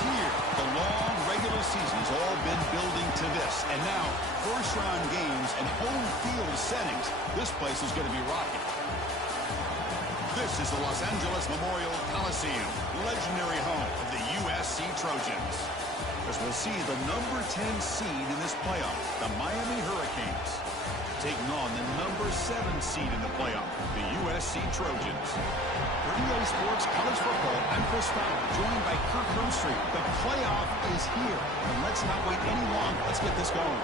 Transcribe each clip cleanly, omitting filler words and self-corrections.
here. The long regular season has all been building to this. And now, first-round games and home field settings. This place is going to be rocking. This is the Los Angeles Memorial Coliseum, legendary home of the USC Trojans. As we'll see the number 10 seed in this playoff, the Miami Hurricanes, taking on the number 7 seed in the playoff, the USC Trojans. For EA Sports College Football, I'm Chris Fowler, joined by Kirk Herbstreit. The playoff is here, and let's not wait any longer. Let's get this going.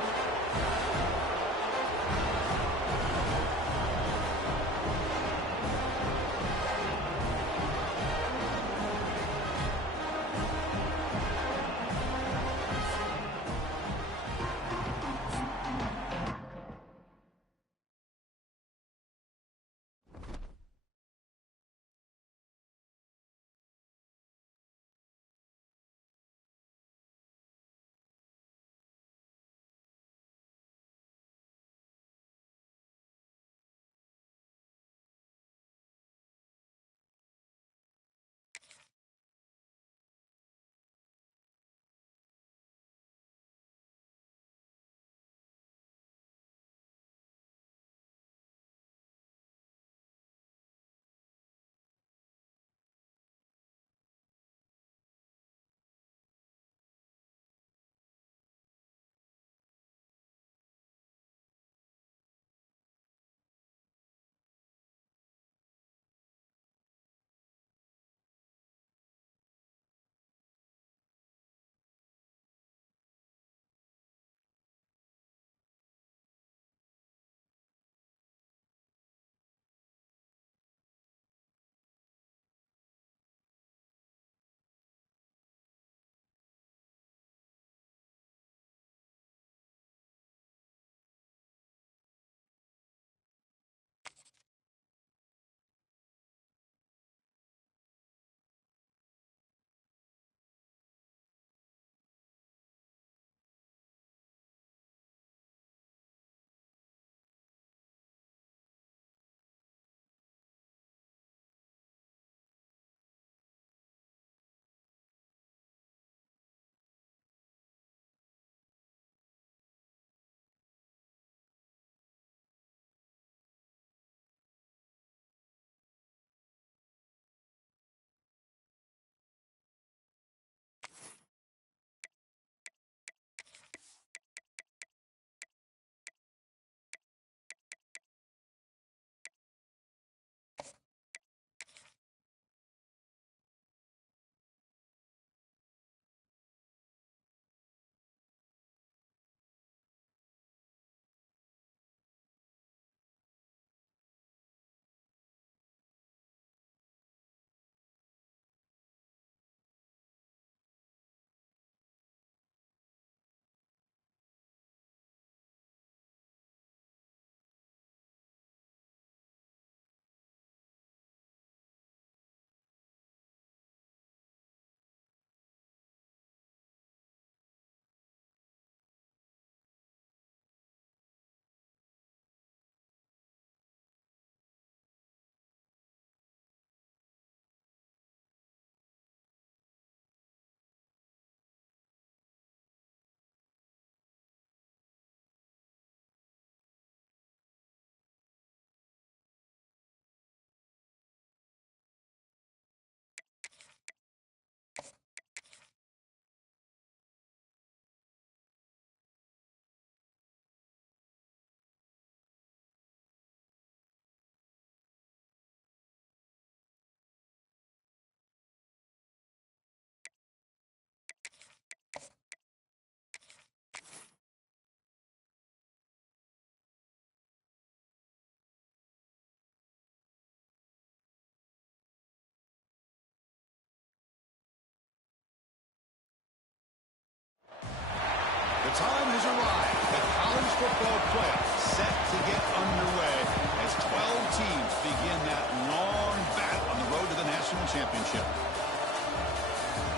The time has arrived. The college football playoffs set to get underway as 12 teams begin that long battle on the road to the national championship.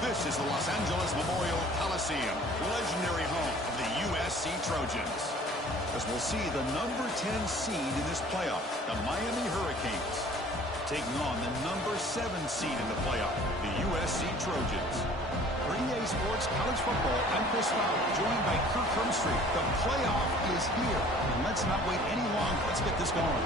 This is the Los Angeles Memorial Coliseum, legendary home of the USC Trojans. As we'll see the number 10 seed in this playoff, the Miami Hurricanes, taking on the #7 seed in the playoff, the USC Trojans. For EA Sports College Football, I'm Chris Fowler, joined by Kirk Hermstreet. The playoff is here, and let's not wait any longer. Let's get this going.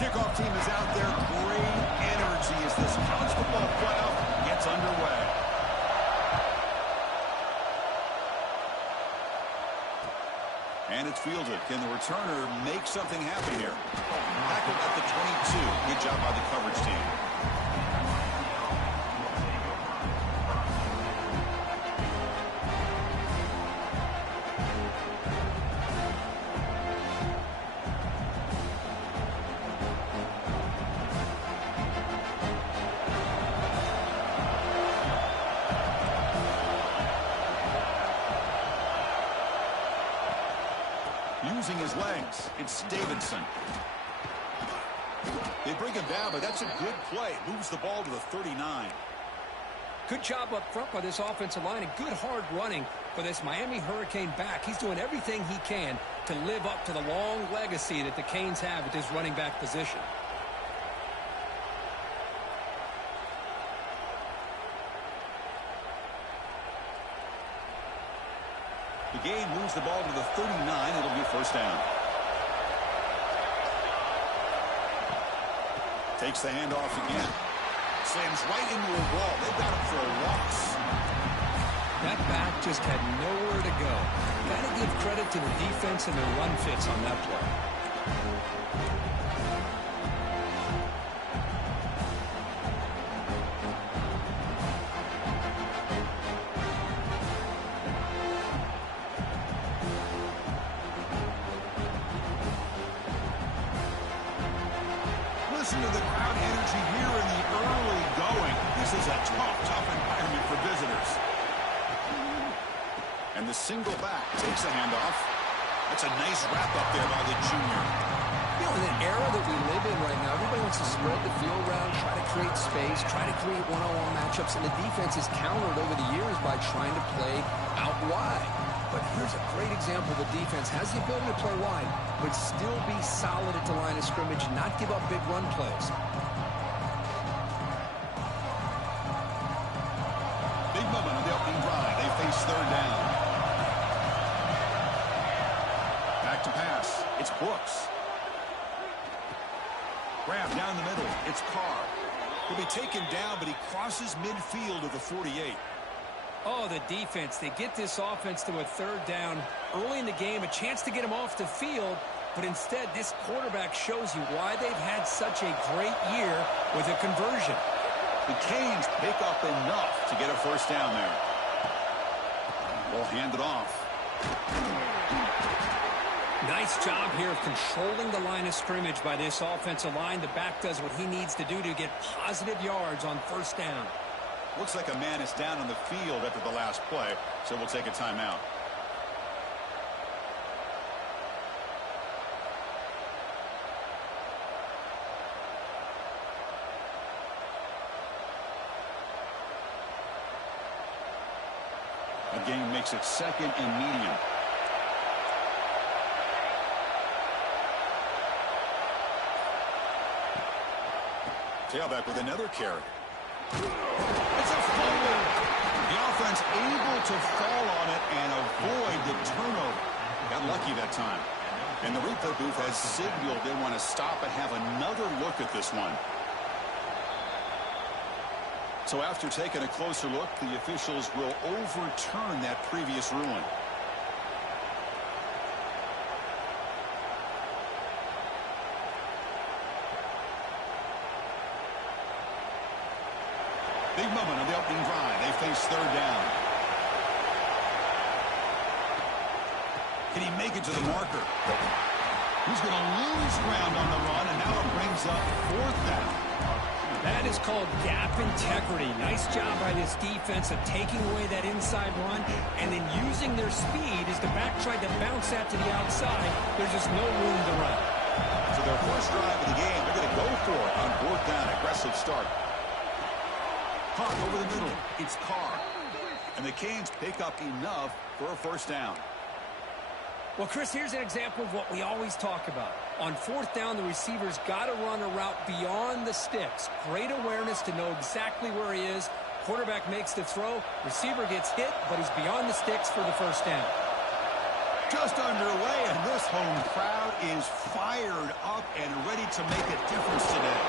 Kickoff team is out there. Great energy as this college football playoff gets underway. And it's fielded. Can the returner make something happen here? Tackled at the 22. Good job by the coverage team. Using his legs, it's Davidson. They bring him down, but that's a good play. Moves the ball to the 39. Good job up front by this offensive line and good hard running for this Miami Hurricane back. He's doing everything he can to live up to the long legacy that the Canes have at this running back position. The game moves the ball to the 39. It'll be first down. Takes the handoff again. Slams right into a wall. They've got him for a loss. That back just had nowhere to go. Got to give credit to the defense and their run fits on that play. Listen to the crowd energy here in the early going. This is a tough environment for visitors. And the single back takes a handoff. That's a nice wrap up there by the junior. You know, in an era that we live in right now, everybody wants to spread the field around, try to create space, try to create one-on-one matchups, and the defense is countered over the years by trying to play out wide. But here's a great example. The defense has the ability to play wide, but still be solid at the line of scrimmage, not give up big run plays. Big moment on the opening drive. They face third down. Back to pass. It's Brooks. Grab down the middle. It's Carr. He'll be taken down, but he crosses midfield of the 48. Oh, the defense. They get this offense to a third down early in the game, a chance to get him off the field, but instead this quarterback shows you why they've had such a great year with a conversion. The Canes pick up enough to get a first down there. We'll hand it off. Nice job here of controlling the line of scrimmage by this offensive line. The back does what he needs to do to get positive yards on first down. Looks like a man is down on the field after the last play, so we'll take a timeout. The game makes it second and medium. Tailback with another carry. It's a fumble. The offense able to fall on it and avoid the turnover. Got lucky that time. And the replay booth has signaled they want to stop and have another look at this one. So after taking a closer look, the officials will overturn that previous ruling. Big moment of the opening drive. They face third down. Can he make it to the marker? He's going to lose ground on the run, and now it brings up fourth down. That is called gap integrity. Nice job by this defense of taking away that inside run and then using their speed as the back tried to bounce that to the outside. There's just no room to run. So their first drive of the game, they're going to go for it on fourth down. Aggressive start. Hawk over the middle. It's Carr. And the Canes pick up enough for a first down. Well, Chris, here's an example of what we always talk about. On fourth down, the receiver's got to run a route beyond the sticks. Great awareness to know exactly where he is. Quarterback makes the throw. Receiver gets hit, but he's beyond the sticks for the first down. Just underway, and this home crowd is fired up and ready to make a difference today.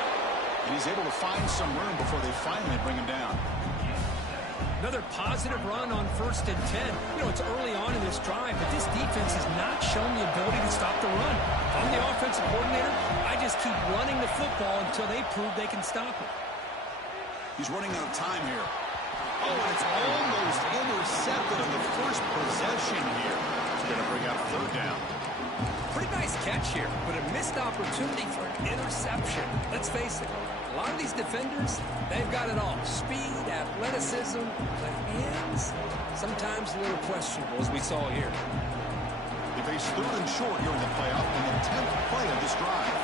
And he's able to find some room before they finally bring him down. Another positive run on 1st and 10. You know, it's early on in this drive, but this defense has not shown the ability to stop the run. If I'm the offensive coordinator, I just keep running the football until they prove they can stop it. He's running out of time here. Oh, and it's almost intercepted on the first possession here. It's going to bring out third down. Pretty nice catch here, but a missed opportunity for an interception. Let's face it, a lot of these defenders, they've got it all. Speed, athleticism, but hands, sometimes a little questionable, as we saw here. They face third and short here in the playoff in the 10th play of this drive.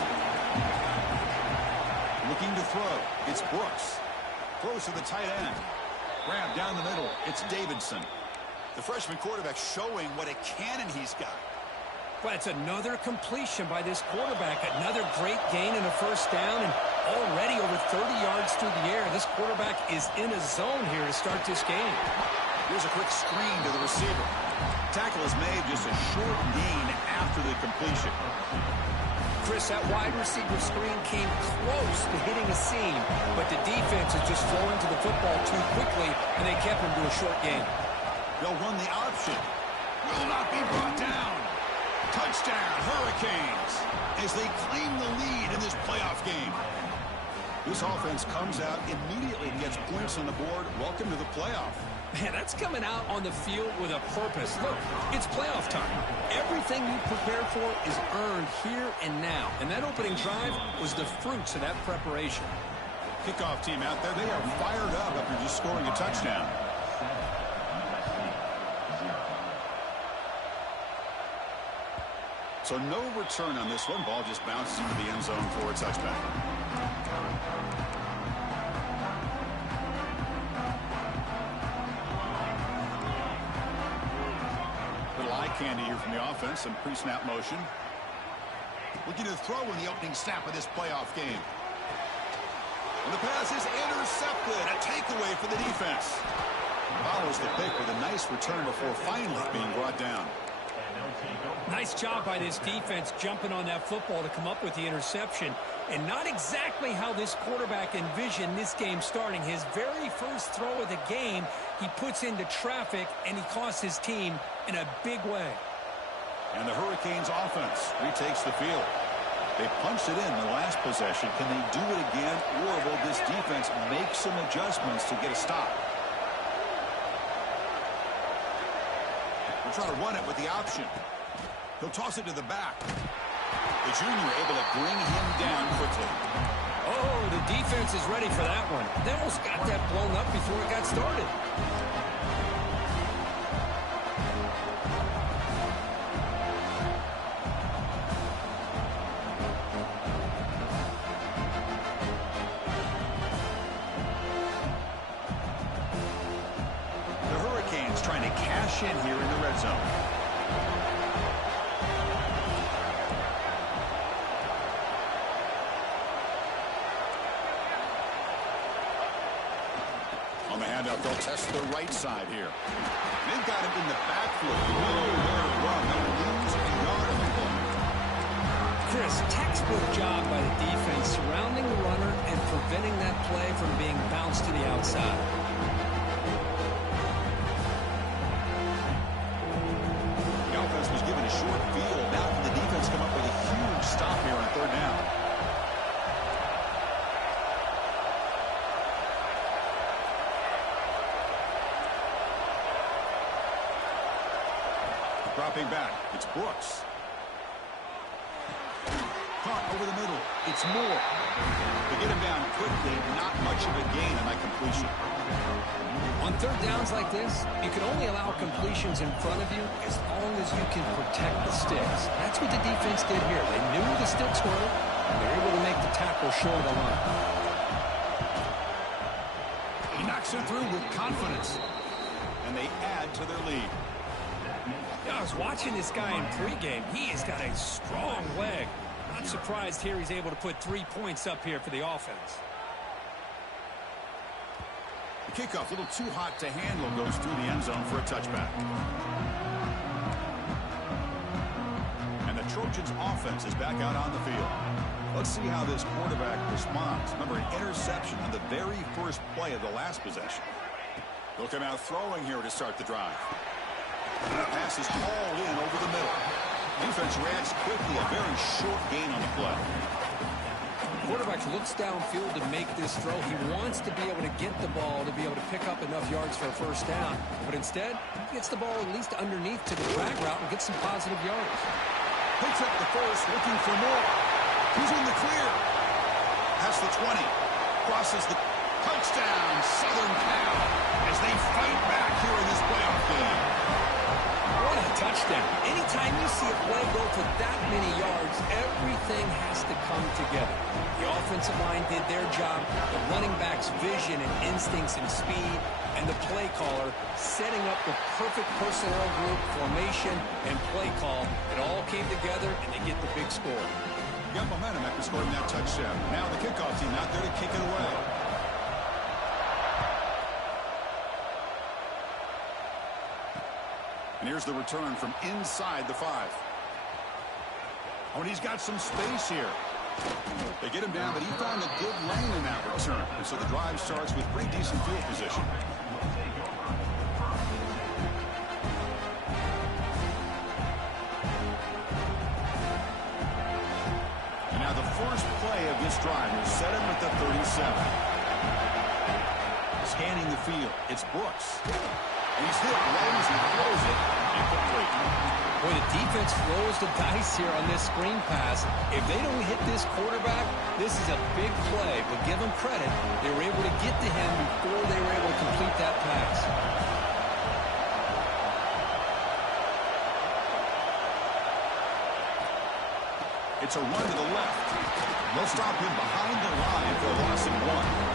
Looking to throw. It's Brooks. Throws to the tight end. Grab down the middle. It's Davidson. The freshman quarterback showing what a cannon he's got. Well, it's another completion by this quarterback. Another great gain in a first down, and already over 30 yards through the air. This quarterback is in a zone here to start this game. Here's a quick screen to the receiver. Tackle is made, just a short gain after the completion. Chris, that wide receiver screen came close to hitting a seam, but the defense is just flowing to the football too quickly, and they kept him to a short gain. They'll run the option. Will not be brought down. Touchdown, Hurricanes, as they claim the lead in this playoff game. This offense comes out immediately and gets points on the board. Welcome to the playoff. Man, that's coming out on the field with a purpose. Look, it's playoff time. Everything you prepare for is earned here and now. And that opening drive was the fruits of that preparation. Kickoff team out there, they are fired up after just scoring a touchdown. So no return on this one. Ball just bounces into the end zone for a touchback. Little eye candy here from the offense. Some pre-snap motion. Looking to throw in the opening snap of this playoff game. And the pass is intercepted. A takeaway for the defense. Follows the pick with a nice return before finally being brought down. Nice job by this defense jumping on that football to come up with the interception. And not exactly how this quarterback envisioned this game starting. His very first throw of the game, he puts into traffic, and he costs his team in a big way. And the Hurricanes offense retakes the field. They punched it in the last possession. Can they do it again, or will this defense make some adjustments to get a stop? They're trying to run it with the option. He'll toss it to the back. The junior able to bring him down quickly. Oh, the defense is ready for that one. They almost got that blown up before it got started. The Hurricanes trying to cash in here in the red zone. On the handout, they'll test the right side here. They've got him in the backfield. Nowhere to run. They'll lose a yard on the ball. Chris, textbook job by the defense surrounding the runner and preventing that play from being bounced to the outside. The offense was given a short field. Now can the defense come up with a huge stop here on third down? Dropping back, it's Brooks. Caught over the middle. It's more. They get him down quickly. Not much of a gain on that completion. On third downs like this, you can only allow completions in front of you as long as you can protect the sticks. That's what the defense did here. They knew the sticks were, and they were able to make the tackle short of the line. He knocks it through with confidence. And they add to their lead. I was watching this guy in pregame. He has got a strong leg. Not surprised here he's able to put 3 points up here for the offense. The kickoff, a little too hot to handle, goes through the end zone for a touchback. And the Trojans' offense is back out on the field. Let's see how this quarterback responds. Remember, an interception on the very first play of the last possession. They'll come out throwing here to start the drive. And the pass is hauled in over the middle. Defense reacts quickly, a very short gain on the play. Quarterback looks downfield to make this throw. He wants to be able to get the ball to be able to pick up enough yards for a first down. But instead, he gets the ball at least underneath to the drag route and gets some positive yards. Picks up the first, looking for more. He's in the clear. Past the 20. Crosses the touchdown, Southern Cal, as they fight back here in this playoff game. What a touchdown. Anytime you see a play go for that many yards, everything has to come together. The offensive line did their job, the running back's vision and instincts and speed, and the play caller setting up the perfect personnel group, formation, and play call. It all came together, and they get the big score. Got momentum after scoring that touchdown. Now the kickoff team out there to kick it away. And here's the return from inside the 5. Oh, and he's got some space here. They get him down, but he found a good lane in that return. And so the drive starts with pretty decent field position. And now the first play of this drive will set him at the 37. Scanning the field, it's Brooks. And he's hit right as he throws it. Incomplete. Boy, the defense throws the dice here on this screen pass. If they don't hit this quarterback, this is a big play. But give them credit. They were able to get to him before they were able to complete that pass. It's a run to the left. They'll stop him behind the line for a loss of 1.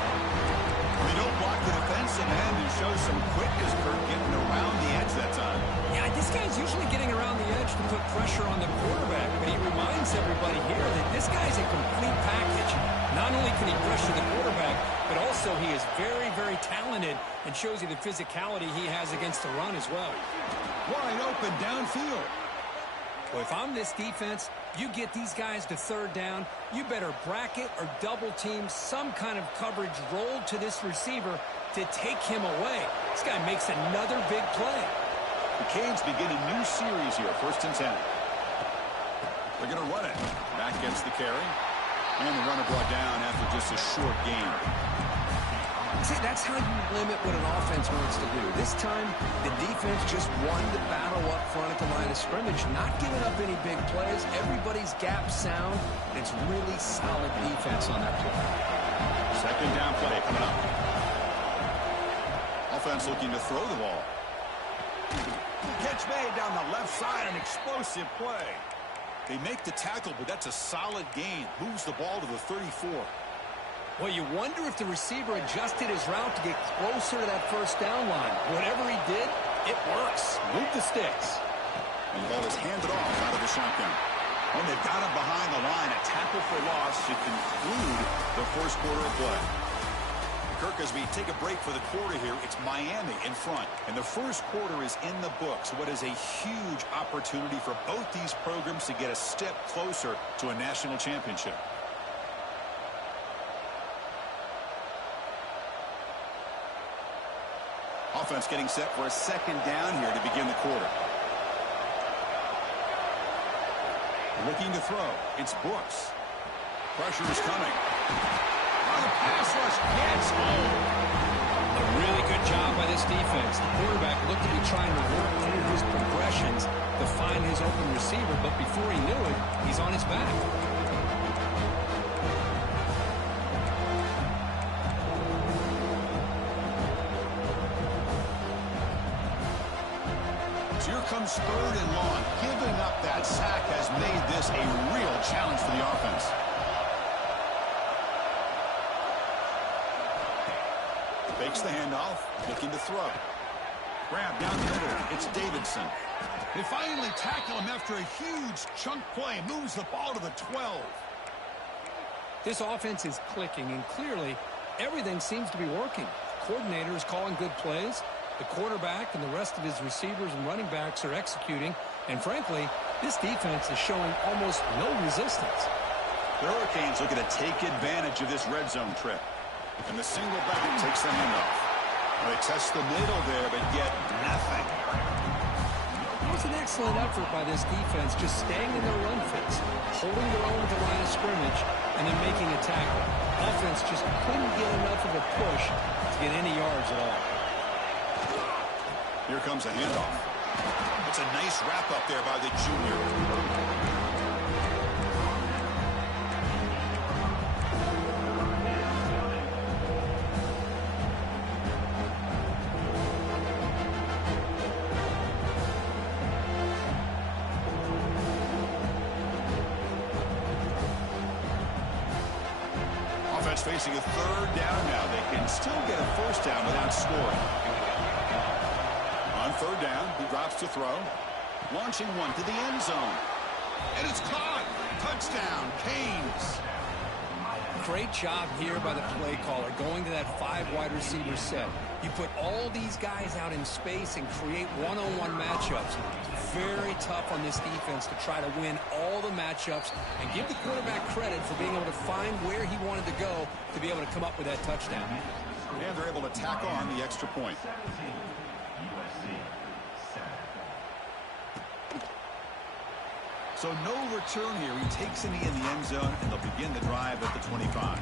They don't block the defensive end and show some quickness, Kirk, getting around the edge that time. Yeah, this guy's usually getting around the edge to put pressure on the quarterback, but he reminds everybody here that this guy's a complete package. Not only can he pressure the quarterback, but also he is very, very talented and shows you the physicality he has against the run as well. Wide open downfield. Well, if I'm this defense, you get these guys to third down, you better bracket or double team some kind of coverage rolled to this receiver to take him away. This guy makes another big play. The Canes begin a new series here, 1st and 10. They're going to run it. Back gets the carry. And the runner brought down after just a short gain. See, that's how you limit what an offense wants to do. This time, the defense just won the battle up front at the line of scrimmage, not giving up any big plays. Everybody's gap sound. It's really solid defense on that play. 2nd down play coming up. Offense looking to throw the ball. Catch made down the left side, an explosive play. They make the tackle, but that's a solid gain. Moves the ball to the 34. Well, you wonder if the receiver adjusted his route to get closer to that 1st down line. Whatever he did, it works. Move the sticks. And the ball is handed off out of the shotgun. And they've got him behind the line. A tackle for loss to conclude the 1st quarter of play. Kirk, as we take a break for the quarter here, it's Miami in front. And the 1st quarter is in the books. What is a huge opportunity for both these programs to get a step closer to a national championship. Offense getting set for a 2nd down here to begin the quarter. Looking to throw. It's Brooks. Pressure is coming. On the pass rush gets home. A really good job by this defense. The quarterback looked to be trying to work through his progressions to find his open receiver, but before he knew it, he's on his back. So here comes 3rd and long. Giving up that sack has made this a real challenge for the offense. Fakes the handoff, looking to throw. Grab down the middle. It's Davidson. They finally tackle him after a huge chunk play. Moves the ball to the 12. This offense is clicking, and clearly everything seems to be working. The coordinator is calling good plays. The quarterback and the rest of his receivers and running backs are executing. And frankly, this defense is showing almost no resistance. The Hurricanes looking to take advantage of this red zone trip. And the single back takes the handoff. They test the middle there, but get nothing. It was an excellent effort by this defense, just staying in their run fits, holding their own at the line of scrimmage, and then making a tackle. Offense just couldn't get enough of a push to get any yards at all. Here comes a handoff. It's a nice wrap up there by the junior. Facing a 3rd down now. They can still get a 1st down without scoring. On 3rd down, he drops to throw. Launching one to the end zone. And it's caught. Touchdown, Canes. Great job here by the play caller, going to that 5 wide receiver set. You put all these guys out in space and create one-on-one matchups. It's very tough on this defense to try to win all the matchups and give the quarterback credit for being able to find where he wanted to go to be able to come up with that touchdown. And they're able to tack on the extra point. So no return here. He takes it in the end zone, and they'll begin the drive at the 25.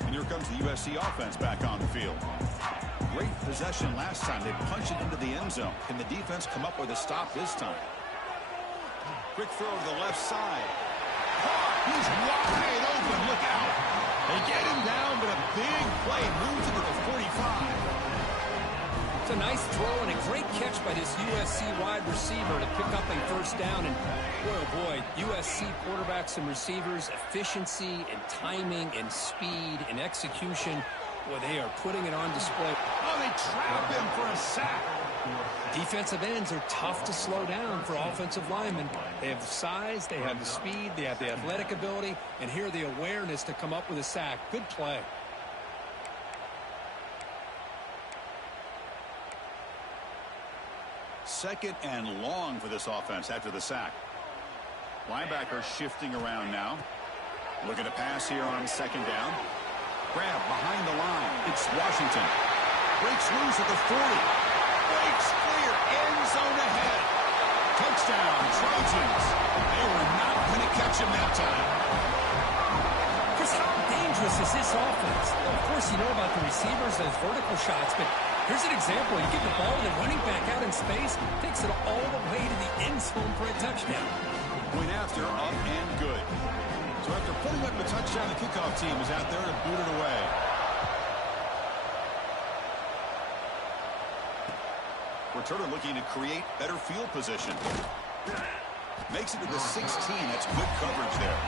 And here comes the USC offense back on the field. Great possession last time. They punched it into the end zone. Can the defense come up with a stop this time? Quick throw to the left side. He's wide open. Look out. They get him down, but a big play moves into the 45. It's a nice throw and a great catch by this USC wide receiver to pick up a 1st down. And boy, oh boy, USC quarterbacks and receivers, efficiency and timing and speed and execution. Boy, they are putting it on display. Oh, they trap him for a sack. Defensive ends are tough to slow down for offensive linemen. They have the size, they have the speed, they have the athletic ability, and here the awareness to come up with a sack. Good play. Second and long for this offense after the sack. Linebacker shifting around now. Looking to pass here on 2nd down. Grab behind the line. It's Washington. Breaks loose at the 40. Breaks clear. End zone ahead. Touchdown, Trojans. They were not going to catch him that time. Chris, how dangerous is this offense? Well, of course, you know about the receivers, those vertical shots, but here's an example. You get the ball to the running back out in space, takes it all the way to the end zone for a touchdown. Point after, up and good. So after putting up the touchdown, the kickoff team is out there to boot it away. Returner looking to create better field position. Makes it to the 16. That's good coverage there.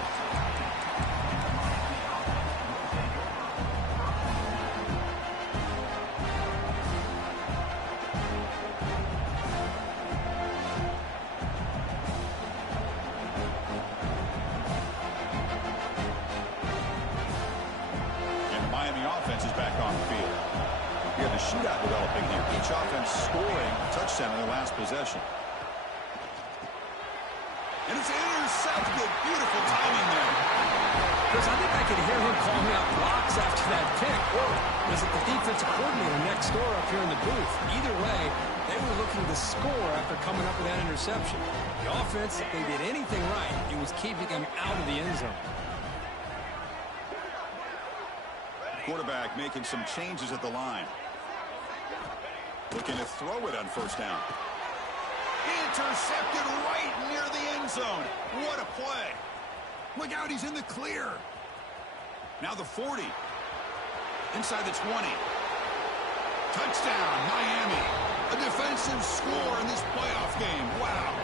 And the Miami offense is back on the field. We have a shootout developing here. Each offense scoring a touchdown in their last possession. And it's intercepted. Beautiful timing there. Chris, I think I could hear him calling out blocks after that pick. Or was it the defensive coordinator next door up here in the booth? Either way, they were looking to score after coming up with that interception. The offense, if they did anything right, it was keeping them out of the end zone. Quarterback making some changes at the line. Looking to throw it on 1st down. Intercepted right near the end zone. What a play. Look out, he's in the clear. Now the 40. Inside the 20. Touchdown, Miami. A defensive score in this playoff game. Wow.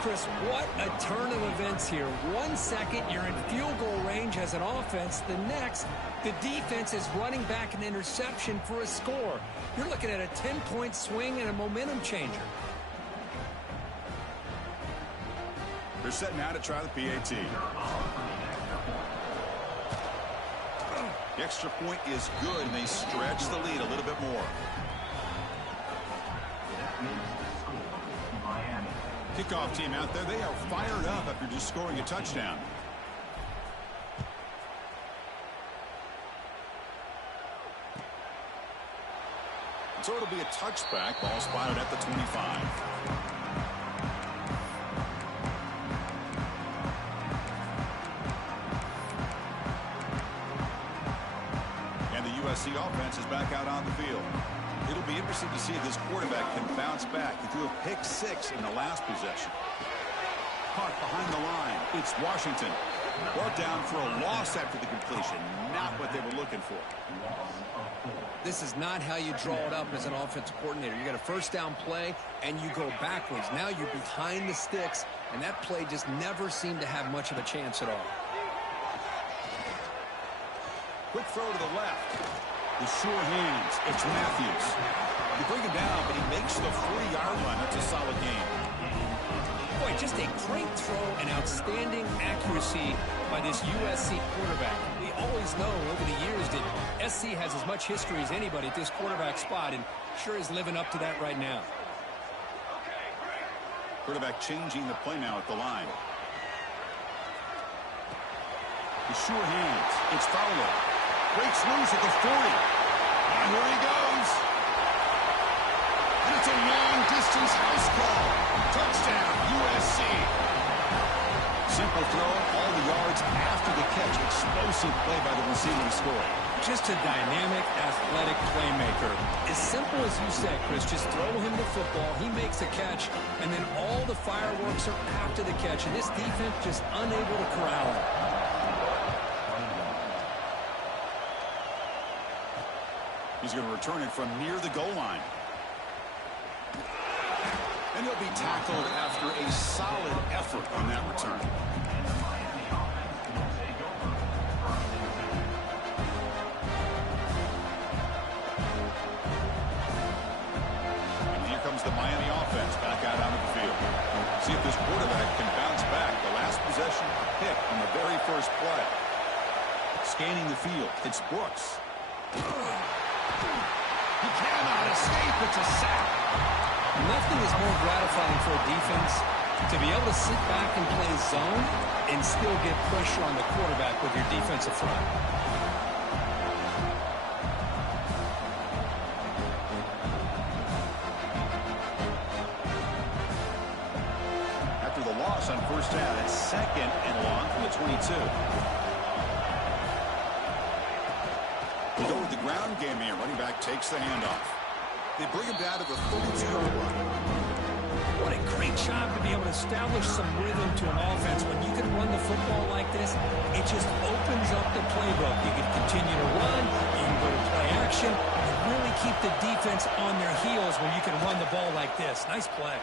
Chris, what a turn of events here. 1 second, you're in field goal range as an offense. The next, the defense is running back an interception for a score. You're looking at a 10-point swing and a momentum changer. They're set now to try the PAT. The extra point is good, and they stretch the lead a little bit more. Kickoff team out there, they are fired up after just scoring a touchdown. So it'll be a touchback. Ball spotted at the 25. And the USC offense is back out on the field. It'll be interesting to see if this quarterback can bounce back. He threw a pick 6 in the last possession. Caught behind the line. It's Washington. Brought down for a loss after the completion. Not what they were looking for. This is not how you draw it up as an offensive coordinator. You got a first down play, and you go backwards. Now you're behind the sticks, and that play just never seemed to have much of a chance at all. Quick throw to the left. The sure hands. It's Matthews. You bring him down, but he makes the 40-yard line. That's a solid game. Boy, just a great throw and outstanding accuracy by this USC quarterback. We always know over the years that SC has as much history as anybody at this quarterback spot, and sure is living up to that right now. Quarterback changing the play now at the line. The sure hands. It's Fowler. Breaks loose at the 40. And here he goes. And it's a long-distance house call. Touchdown, USC. Simple throw, all the yards after the catch. Explosive play by the receiver to score. Just a dynamic, athletic playmaker. As simple as you said, Chris, just throw him the football, he makes a catch, and then all the fireworks are after the catch. And this defense just unable to corral him. He's going to return it from near the goal line. And he'll be tackled after a solid effort on that return. And here comes the Miami offense back out onto the field. See if this quarterback can bounce back. The last possession, a pick on the very first play. Scanning the field, it's Brooks. He cannot escape. It's a sack. Nothing is more gratifying for a defense to be able to sit back and play zone and still get pressure on the quarterback with your defensive front. After the loss on first down, it's second and long from the 22. We go with the ground game here. Running back takes the handoff. They bring him down to the 32-yard line. What a great job to be able to establish some rhythm to an offense. When you can run the football like this, it just opens up the playbook. You can continue to run, you can go to play action, and really keep the defense on their heels when you can run the ball like this. Nice play.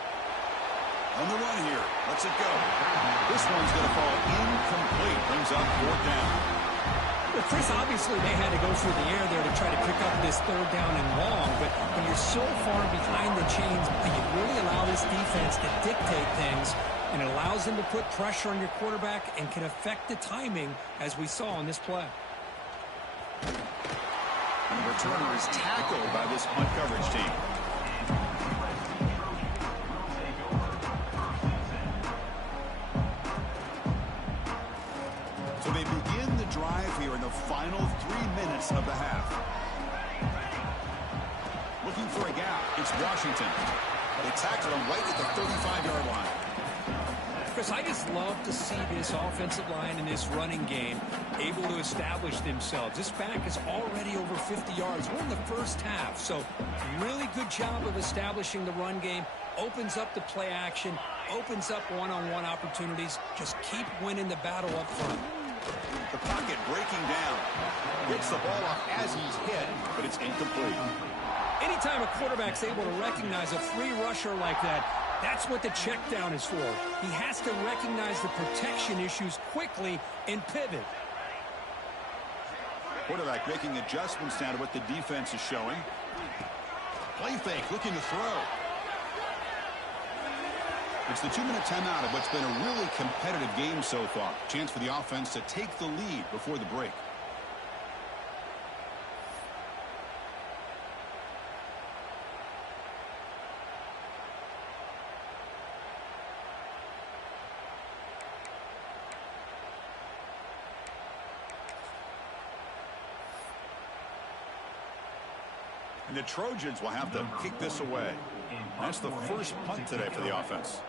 On the run here. Let's it go. This one's going to fall incomplete. Brings up 4th down. Well, Chris, obviously they had to go through the air there to try to pick up this 3rd down and long, but when you're so far behind the chains, you really allow this defense to dictate things, and it allows them to put pressure on your quarterback and can affect the timing, as we saw on this play. And the returner is tackled by this punt coverage team. So they begin the drive here in the final 3 minutes of the half. Looking for a gap. It's Washington. They tackle him right at the 35-yard line. Chris, I just love to see this offensive line and this running game able to establish themselves. This back is already over 50 yards. We're in the first half, so really good job of establishing the run game. Opens up the play action, opens up one-on-one opportunities. Just keep winning the battle up front. The pocket breaking down. Gets the ball off as he's hit, but it's incomplete. Anytime a quarterback's able to recognize a free rusher like that, that's what the check down is for. He has to recognize the protection issues quickly and pivot. Quarterback making adjustments now to what the defense is showing. Play fake, looking to throw. It's the 2-minute timeout of what's been a really competitive game so far. Chance for the offense to take the lead before the break. And the Trojans will have to kick this away. That's the first punt today for the offense.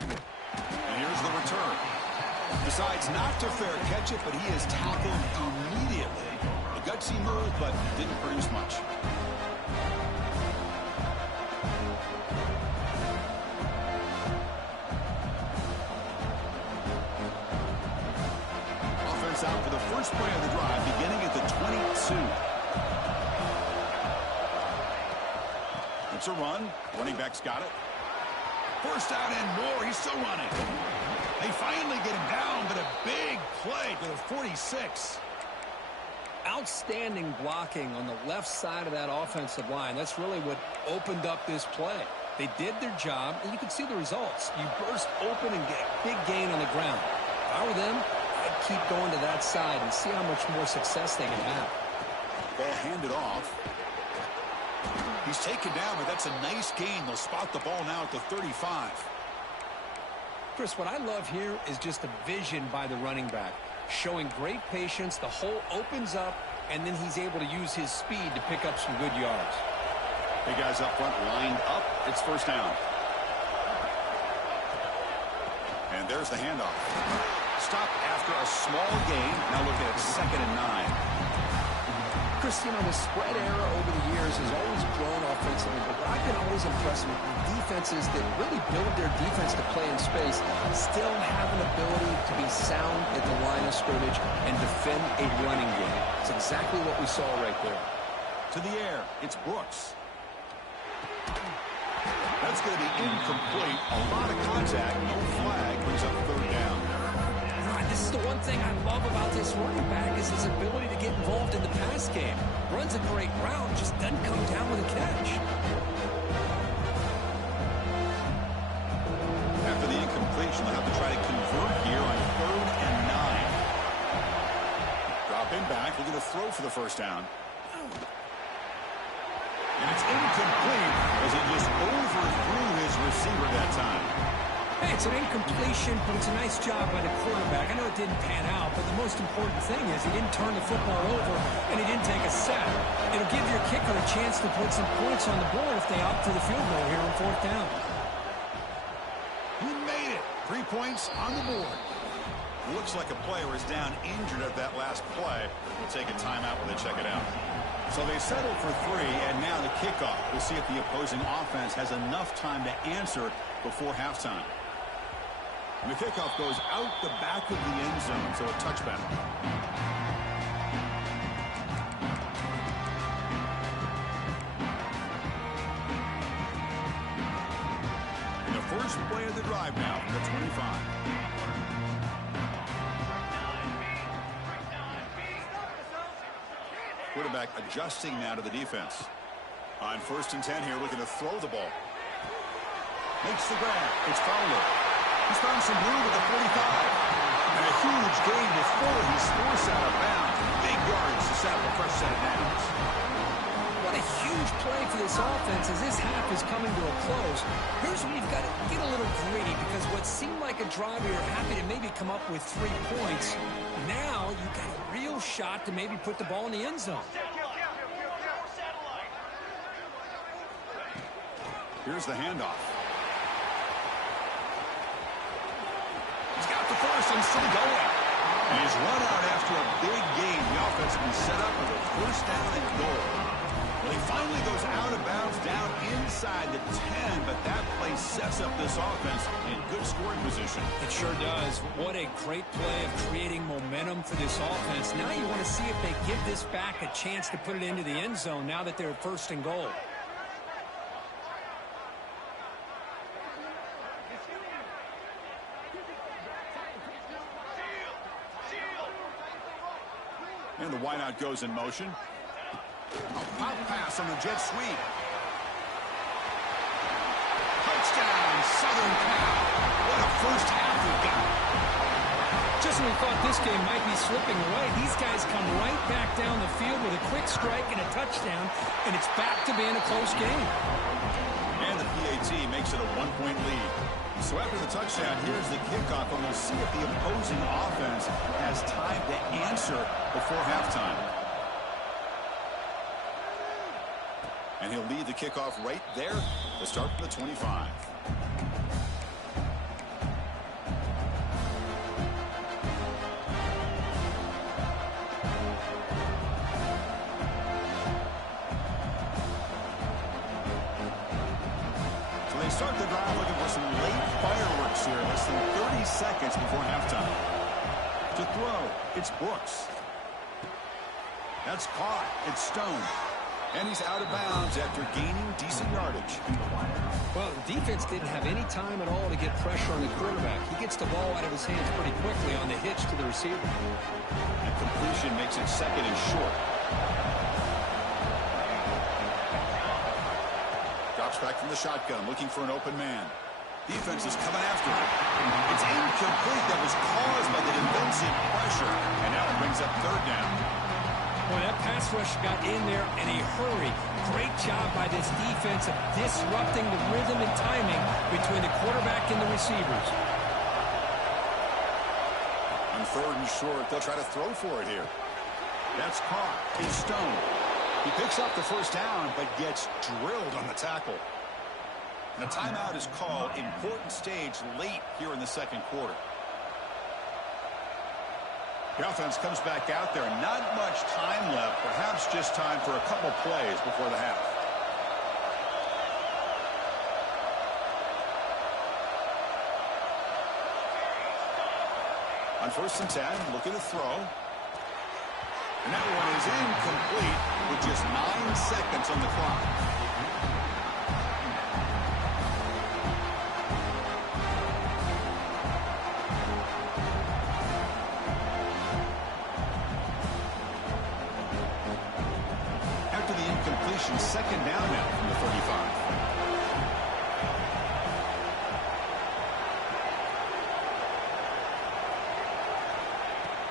And here's the return. Decides not to fair catch it, but he is tackled immediately. A gutsy move, but didn't produce much. Out for the first play of the drive, beginning at the 22. It's a run. Running back's got it. First out and more. He's still running. They finally get him down, but a big play to the 46. Outstanding blocking on the left side of that offensive line. That's really what opened up this play. They did their job, and you can see the results. You burst open and get a big gain on the ground. If I were them, keep going to that side and see how much more success they can have. Ball handed off. He's taken down, but that's a nice gain. They'll spot the ball now at the 35. Chris, what I love here is just the vision by the running back. Showing great patience, the hole opens up, and then he's able to use his speed to pick up some good yards. Big guys up front lined up. It's first down. And there's the handoff. Stopped after a small gain. Now looking at 2nd and 9. Chris, you know, the spread era over the years has always grown offensively, but what I've been always impressed with defenses that really build their defense to play in space still have an ability to be sound at the line of scrimmage and defend a running game. It's exactly what we saw right there. To the air, it's Brooks. That's going to be incomplete. A lot of contact, no flag, brings up 3rd down. This is the one thing I love about this running back is his ability to get involved in the pass game. Runs a great route, just doesn't come down with a catch. After the incompletion, they'll have to try to convert here on 3rd and 9. Dropping back, looking to throw for the first down. And it's incomplete as he just overthrew his receiver that time. Hey, it's an incompletion, but it's a nice job by the quarterback. I know it didn't pan out, but the most important thing is he didn't turn the football over and he didn't take a sack. It'll give your kicker a chance to put some points on the board if they opt for the field goal here on 4th down. He made it. 3 points on the board. Looks like a player is down injured at that last play. We'll take a timeout when they check it out. So they settled for 3, and now the kickoff. We'll see if the opposing offense has enough time to answer before halftime. And the kickoff goes out the back of the end zone, so a touchback. And the first play of the drive now from the 25. Quarterback adjusting now to the defense. On 1st and 10 here, looking to throw the ball. Makes the grab. It's Fowler. He's found some room at the 45. And a huge gain before he's forced out of bounds. Big yards to set up a fresh set of downs. What a huge play for this offense as this half is coming to a close. Here's where you've got to get a little greedy because what seemed like a drive where you're happy to maybe come up with 3 points, now you've got a real shot to maybe put the ball in the end zone. Here's the handoff. He's got the first and still going. And he's run out after a big gain. The offense has been set up with a first down and goal. Well, he finally goes out of bounds down inside the 10, but that play sets up this offense in good scoring position. It sure does. What a great play of creating momentum for this offense. Now you want to see if they give this back a chance to put it into the end zone now that they're first and goal. And the wideout goes in motion. A pop pass on the jet sweep. Touchdown, Southern Cal. What a first half we've got. Just when we thought this game might be slipping away, these guys come right back down the field with a quick strike and a touchdown, and it's back to being a close game. And the PAT makes it a 1-point lead. So after the touchdown, here's the kickoff, and we'll see if the opposing offense has time to answer before halftime. And he'll lead the kickoff right there to start from the 25. So they start the drive looking for some late fireworks here, less than 30 seconds before halftime. To throw, it's Brooks. That's caught. It's Stone. And he's out of bounds after gaining decent yardage. Well, the defense didn't have any time at all to get pressure on the quarterback. He gets the ball out of his hands pretty quickly on the hitch to the receiver. And completion makes it second and short. Drops back from the shotgun, looking for an open man. Defense is coming after him. It's incomplete. That was caused by the defensive pressure. And now it brings up third down. Well, that pass rush got in there in a hurry. Great job by this defense of disrupting the rhythm and timing between the quarterback and the receivers. On third and short, they'll try to throw for it here. That's caught. It's Stone. He picks up the first down, but gets drilled on the tackle. And a timeout is called. Important stage late here in the second quarter. The offense comes back out there. Not much time left. Perhaps just time for a couple plays before the half. On first and 10, looking to throw. And that one is incomplete with just 9 seconds on the clock. Second down now from the 35.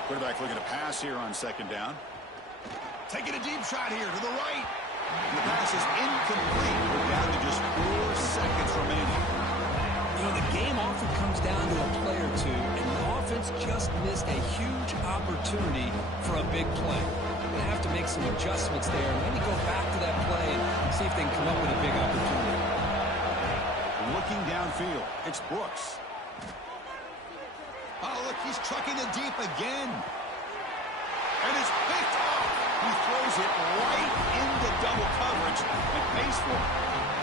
Quarterback looking to pass here on second down. Taking a deep shot here to the right. And the pass is incomplete. We're down to just 4 seconds remaining. You know, the game often comes down to a play or two, and the offense just missed a huge opportunity for a big play. Going to have to make some adjustments there and maybe go back to that play and see if they can come up with a big opportunity. Looking downfield, it's Brooks. Oh, look, he's trucking it deep again. And it's picked off. He throws it right into double coverage and pays for it.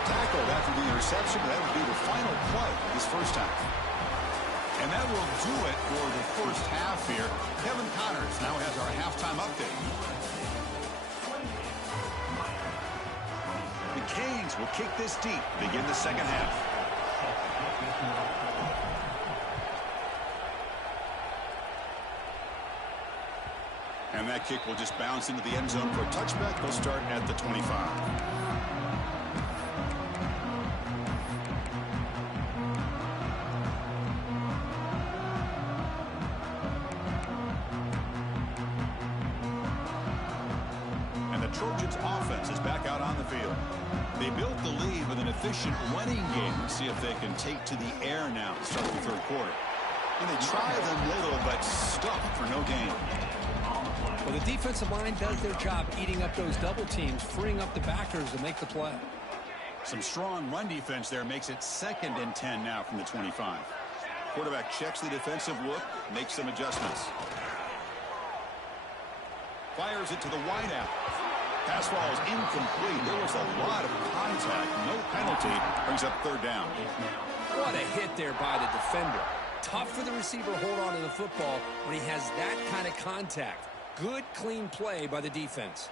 Tackled after the interception, but that would be the final play of this first half. And that will do it for the first half here. Kevin Connors now has our halftime update. The Canes will kick this deep, begin the second half. And that kick will just bounce into the end zone for a touchback. They'll start at the 25. Trojans offense is back out on the field. They built the lead with an efficient running game. Let's see if they can take to the air now to start the third quarter. And they try them little, but stuck for no gain. Well, the defensive line does their job eating up those double teams, freeing up the backers to make the play. Some strong run defense there makes it 2nd and 10 now from the 25. Quarterback checks the defensive look, makes some adjustments. Fires it to the wideout. Pass ball is incomplete. There was a lot of contact. No penalty. Brings up 3rd down. What a hit there by the defender. Tough for the receiver to hold on to the football when he has that kind of contact. Good, clean play by the defense.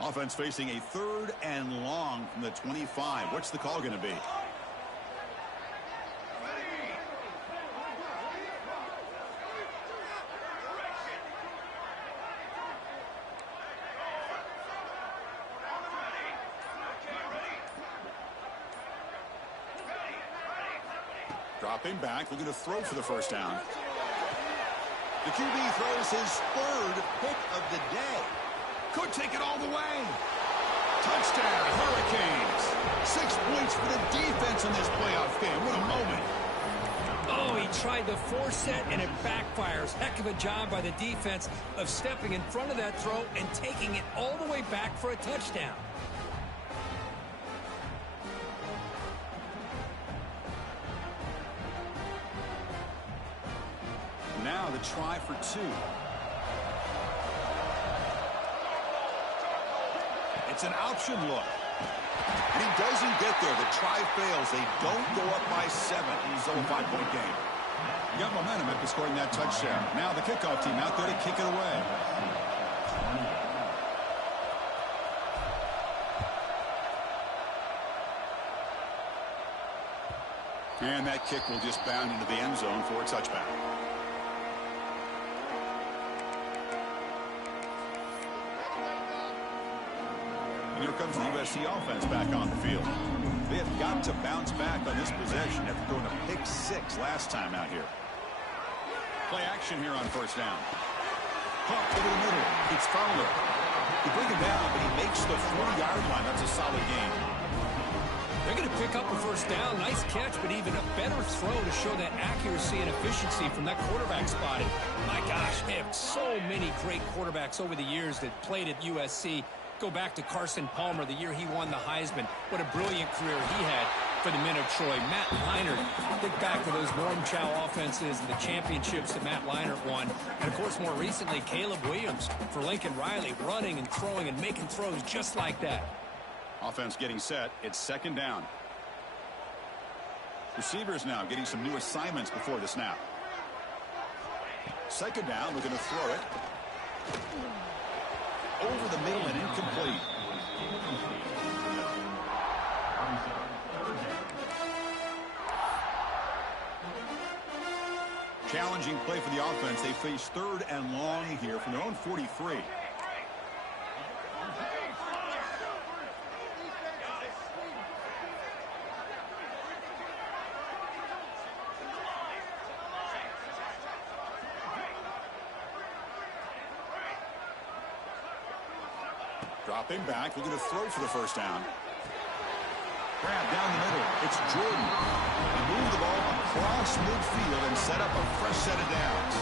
Offense facing a 3rd and long from the 25. What's the call going to be? Dropping back, looking to throw for the 1st down. The QB throws his 3rd pick of the day. Could take it all the way. Touchdown, Hurricanes. 6 points for the defense in this playoff game. What a moment. Oh, he tried to force it, and it backfires. Heck of a job by the defense of stepping in front of that throw and taking it all the way back for a touchdown. Now the try for 2. It's an option look. And he doesn't get there. The try fails. They don't go up by 7. So a 5-point game. You got momentum after scoring that touchdown. Now the kickoff team out there to kick it away. And that kick will just bound into the end zone for a touchback. Here comes the USC offense back on the field. They have got to bounce back on this possession after throwing a pick 6 last time out here. Play action here on 1st down. Pump over the middle. It's Fowler. He brings him down, but he makes the 40-yard line. That's a solid game. They're going to pick up a 1st down. Nice catch, but even a better throw to show that accuracy and efficiency from that quarterback spot. And my gosh, they have so many great quarterbacks over the years that played at USC. Go back to Carson Palmer, the year he won the Heisman. What a brilliant career he had for the men of Troy. Matt Leinart, think back to those Norm Chow offenses and the championships that Matt Leinart won. And, of course, more recently, Caleb Williams for Lincoln Riley, running and throwing and making throws just like that. Offense getting set. It's 2nd down. Receivers now getting some new assignments before the snap. 2nd down, looking to throw it. Over the middle and incomplete. Challenging play for the offense. They face 3rd and long here from their own 43. Dropping back, looking to throw for the 1st down. Grab down the middle. It's Jordan. He moved the ball across midfield and set up a fresh set of downs.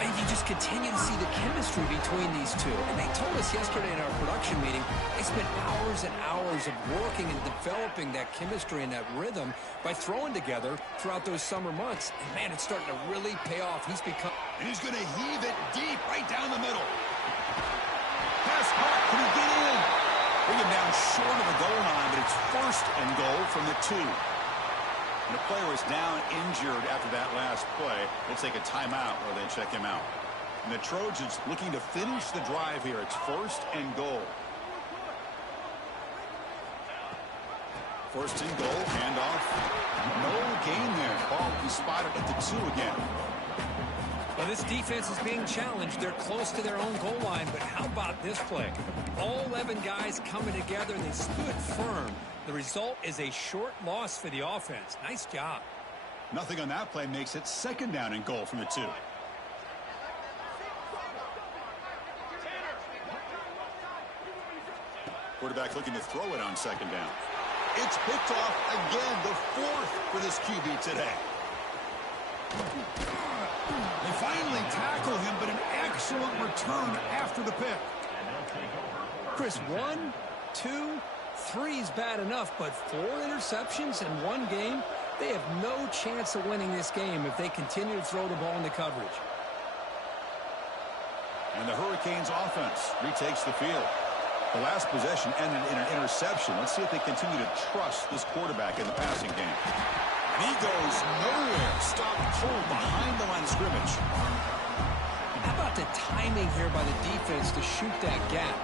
And you just continue to see the chemistry between these two. And they told us yesterday in our production meeting, they spent hours and hours of working and developing that chemistry and that rhythm by throwing together throughout those summer months. And, man, it's starting to really pay off. He's become... And he's going to heave it deep right down the middle. Pass caught. Can he get in? Bring him down short of the goal line, but it's 1st and goal from the 2. And the player is down injured after that last play. They'll take a timeout while they check him out. And the Trojans looking to finish the drive here. It's 1st and goal. 1st and goal. Handoff. No gain there. Ball will be spotted at the 2 again. Well, this defense is being challenged. They're close to their own goal line, but how about this play? All 11 guys coming together, and they stood firm. The result is a short loss for the offense. Nice job. Nothing on that play makes it 2nd down and goal from the 2. Quarterback looking to throw it on 2nd down. It's picked off again, the 4th for this QB today. They finally tackle him, but an excellent return after the pick. Chris, 1, 2, 3 is bad enough, but 4 interceptions in one game, they have no chance of winning this game if they continue to throw the ball into coverage. And the Hurricanes offense retakes the field. The last possession ended in an interception. Let's see if they continue to trust this quarterback in the passing game. And he goes nowhere. Stopped cold behind the line of scrimmage. How about the timing here by the defense to shoot that gap?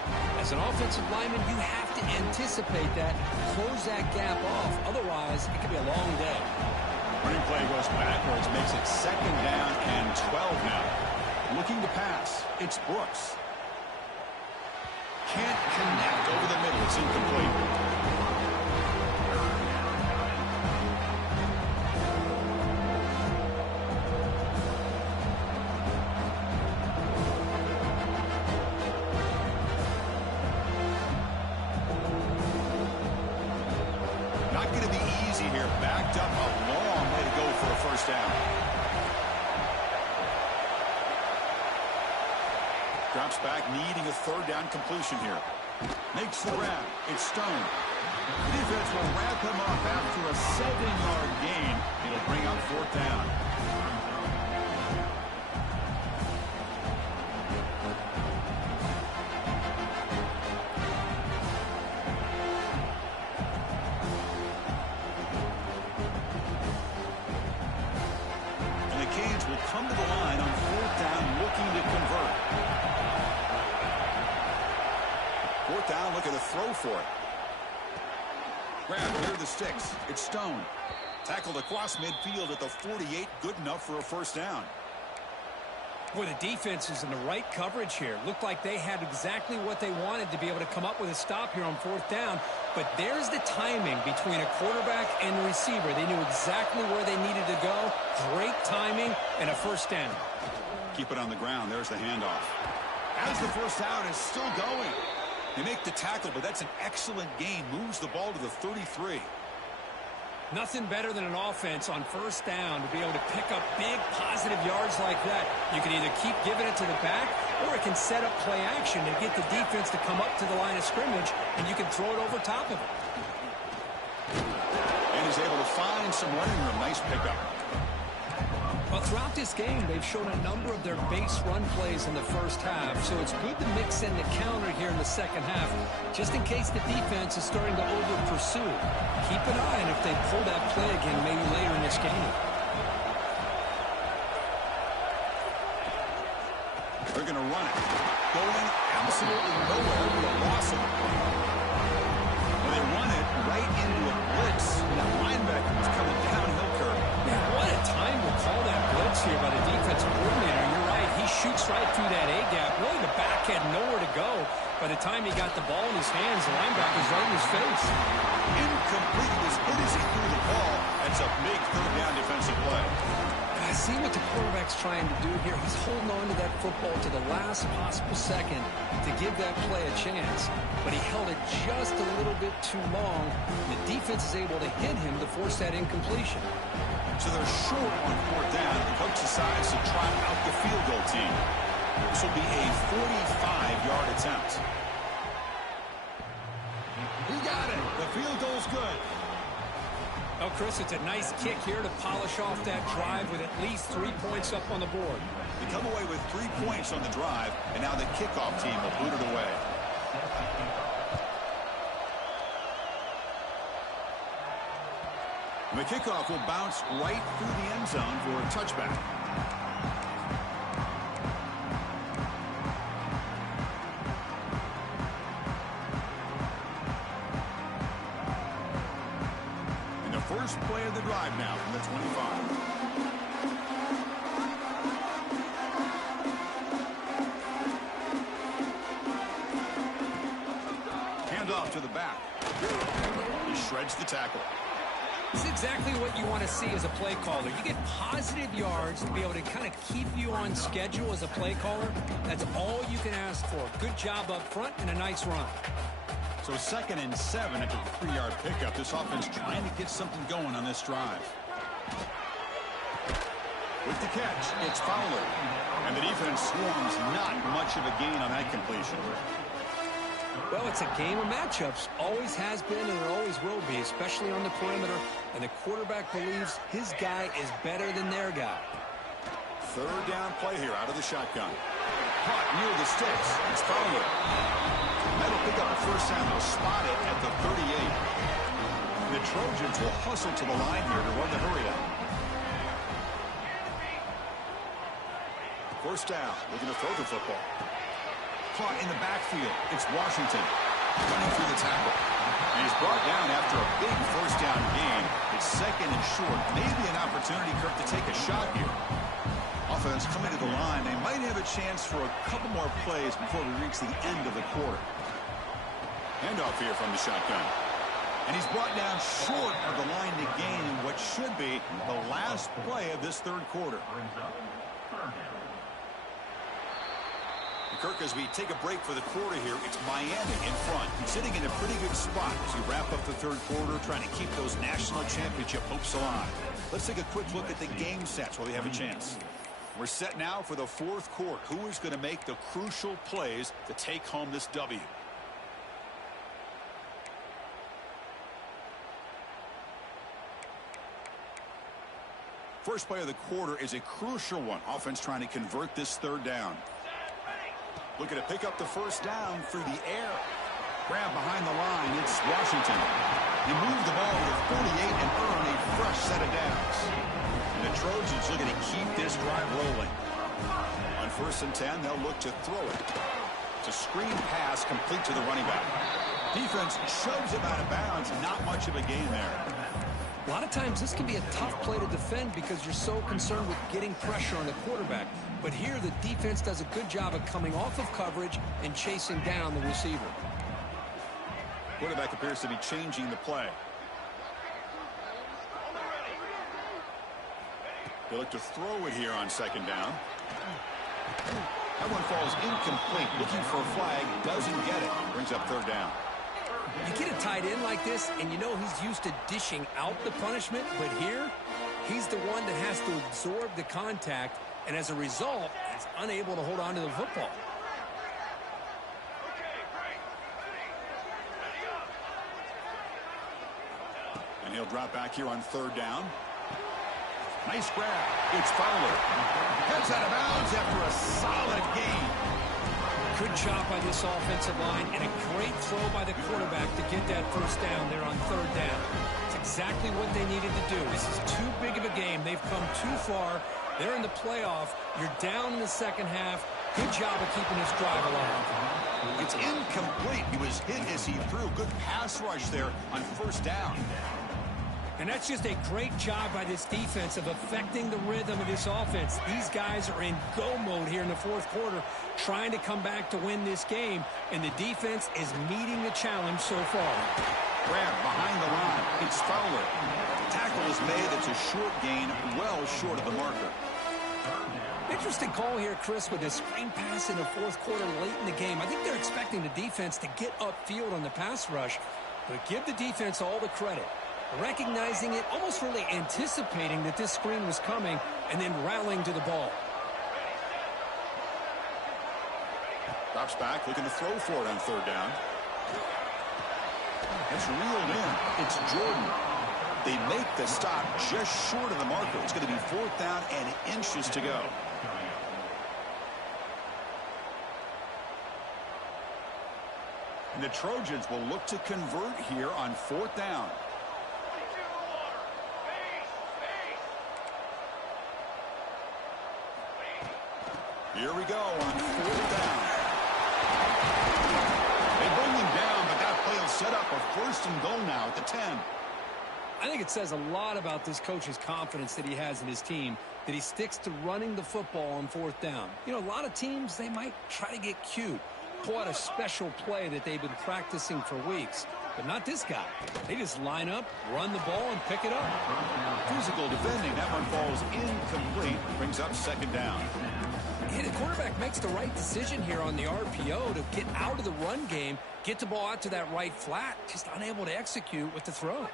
As an offensive lineman, you have to anticipate that, close that gap off. Otherwise, it could be a long day. Running play goes backwards, makes it 2nd down and 12 now. Looking to pass, it's Brooks. Can't connect over the middle. It's incomplete. Not going to be easy here. Backed up a long way to go for a first down. Drops back, needing a 3rd down completion here. Makes the grab. It's Stone. The defense will wrap him up after a 7-yard gain. It'll bring up 4th down. And the Canes will come to the line on 4th down, looking to convert. 4th down, looking to throw for it. Grab near the sticks. It's Stone. Tackled across midfield at the 48. Good enough for a first down. Boy, the defense is in the right coverage here. Looked like they had exactly what they wanted to be able to come up with a stop here on 4th down. But there's the timing between a quarterback and the receiver. They knew exactly where they needed to go. Great timing and a first down. Keep it on the ground. There's the handoff. As the first down is still going. They make the tackle, but that's an excellent gain. Moves the ball to the 33. Nothing better than an offense on first down to be able to pick up big positive yards like that. You can either keep giving it to the back, or it can set up play action to get the defense to come up to the line of scrimmage, and you can throw it over top of it. And he's able to find some running room. Nice pickup. Well, throughout this game, they've shown a number of their base run plays in the first half, so it's good to mix in the counter here in the second half, just in case the defense is starting to over-pursue. Keep an eye on if they pull that play again maybe later in this game. They're going to run it. Going absolutely nowhere with a loss of it. Well, they run it right into a blitz. That linebacker was coming downhill curve. Man, what a time to call that blitz here by the defensive coordinator. You're right. He shoots right through that A-gap. Really, the back had nowhere to go. By the time he got the ball in his hands, the linebacker's right in his face. Incomplete. He was hit as he threw the ball. That's a big 3rd down defensive play. I see what the quarterback's trying to do here. He's holding on to that football to the last possible second to give that play a chance. But he held it just a little bit too long. The defense is able to hit him to force that incompletion. So they're short on 4th down. The coach decides to trot out the field goal team. This will be a 45-yard attempt. He got it. The field goal's good. Oh, Chris, it's a nice kick here to polish off that drive with at least 3 points up on the board. They come away with 3 points on the drive, and now the kickoff team will boot it away. And the kickoff will bounce right through the end zone for a touchback. And the first play of the drive now from the 25. Off to the back. He shreds the tackle. This is exactly what you want to see as a play caller. You get positive yards to be able to kind of keep you on schedule as a play caller. That's all you can ask for. Good job up front and a nice run. So 2nd and 7 after the 3-yard pickup. This offense trying to get something going on this drive. With the catch, it's Fowler. And the defense swarms not much of a gain on that completion. Well, it's a game of matchups. Always has been and it always will be, especially on the perimeter. And the quarterback believes his guy is better than their guy. Third down play here out of the shotgun. Caught near the sticks. It's Fowler. That'll pick up a first down. They'll spot it at the 38. The Trojans will hustle to the line here to run the hurry up. First down. Looking to throw the football. Caught in the backfield. It's Washington running through the tackle. And he's brought down after a big first down gain. It's second and short. Maybe an opportunity, Kirk, to take a shot here. Offense coming to the line. They might have a chance for a couple more plays before we reach the end of the quarter. Handoff here from the shotgun. And he's brought down short of the line to gain what should be the last play of this third quarter. Kirk, as we take a break for the quarter here, it's Miami in front. Sitting in a pretty good spot as we wrap up the third quarter, trying to keep those national championship hopes alive. Let's take a quick look at the game stats while we have a chance. We're set now for the fourth quarter. Who is going to make the crucial plays to take home this W? First play of the quarter is a crucial one. Offense trying to convert this third down. Looking to pick up the first down through the air. Grab behind the line. It's Washington. He moved the ball to 48 and earn a fresh set of downs. And the Trojans looking to keep this drive rolling. On 1st and 10, they'll look to throw it. It's a screen pass complete to the running back. Defense shoves him out of bounds. Not much of a gain there. A lot of times this can be a tough play to defend because you're so concerned with getting pressure on the quarterback. But here the defense does a good job of coming off of coverage and chasing down the receiver. Quarterback appears to be changing the play. They look to throw it here on second down. That one falls incomplete. Looking for a flag. Doesn't get it. Brings up third down. You get a tight end like this, and you know he's used to dishing out the punishment, but here, he's the one that has to absorb the contact, and as a result, is unable to hold on to the football. And he'll drop back here on third down. Nice grab. It's Fowler. Heads out of bounds after a solid gain. Good job by this offensive line and a great throw by the quarterback to get that first down there on third down. It's exactly what they needed to do. This is too big of a game. They've come too far. They're in the playoff. You're down in the second half. Good job of keeping this drive alive. It's incomplete. He was hit as he threw. Good pass rush there on first down. And that's just a great job by this defense of affecting the rhythm of this offense. These guys are in go mode here in the fourth quarter, trying to come back to win this game, and the defense is meeting the challenge so far. Grab behind the line. It's Fowler. Tackle is made. It's a short gain, well short of the marker. Interesting call here, Chris, with a screen pass in the fourth quarter late in the game. I think they're expecting the defense to get upfield on the pass rush, but give the defense all the credit. Recognizing it, almost really anticipating that this screen was coming, and then rallying to the ball. Drops back, looking to throw for it on third down. It's reeled in. It's Jordan. They make the stop just short of the marker. It's going to be fourth down and inches to go. And the Trojans will look to convert here on fourth down. Here we go on fourth down. They bring him down, but that play will set up a first and goal now at the 10. I think it says a lot about this coach's confidence that he has in his team, that he sticks to running the football on fourth down. You know, a lot of teams, they might try to get cute, pull out a special play that they've been practicing for weeks. But not this guy. They just line up, run the ball, and pick it up. Physical defending. That one falls incomplete. Brings up second down. Hey, the quarterback makes the right decision here on the RPO to get out of the run game, get the ball out to that right flat, just unable to execute with the throw.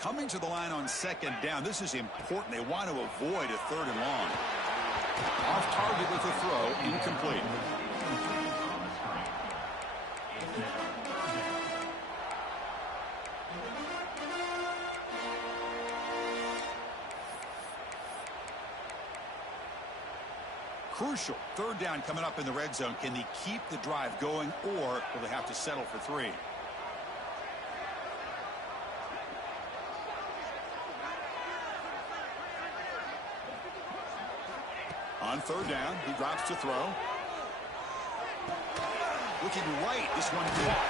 Coming to the line on second down. This is important. They want to avoid a third and long. Off target with the throw, incomplete. Crucial. Third down coming up in the red zone. Can they keep the drive going, or will they have to settle for 3? On third down, he drops to throw. Looking right, this one caught.